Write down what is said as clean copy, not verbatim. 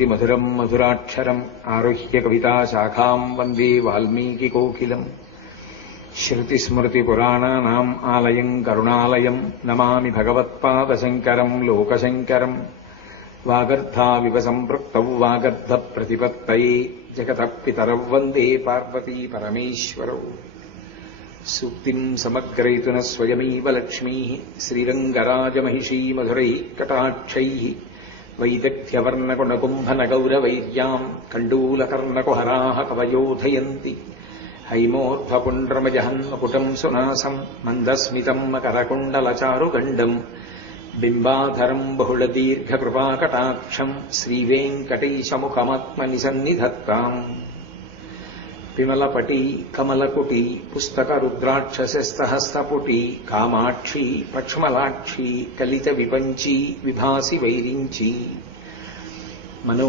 మధురం మధురాక్షరం ఆరుహ్య కవితాశాఖాం వందే వాల్మీకికోకిలం శృతిస్మృతిపురాణానాం ఆలయం కరుణాలయం నమామి భగవత్పాదశంకరం లోకశంకరం వాగర్ధావివ సంపృక్తౌ వాగర్ధప్రతిపత్తయే జగతః పితరౌ వందే పార్వతీ పరమేశ్వరౌ సూక్తిం సమగ్రయతున స్వయమేవ లక్ష్మీః శ్రీరంగరాజమహిషీ మధురైఃకటాక్షైః వైదగ్ధ్యవర్ణకుణకుంభనగౌరవైర్యాం కండూలకర్ణకుహరాः కవయోధయంతి హైమోర్ధ్వపుండ్రమజహన్మకుటం సునాసం మందస్మితం మకరకుండలచారుగండం బింబాధరం బహుళదీర్ఘకృపాకటాక్షం శ్రీవేంకటేశముఖమాత్మని సన్నిధత్తాం విమలపటి కమలకుటి పుస్తకరుద్రాక్షసస్తహస్తపుటి కామాక్షి పక్ష్మలాక్షి కలిత విపంచి విభాసి వైరించి మనో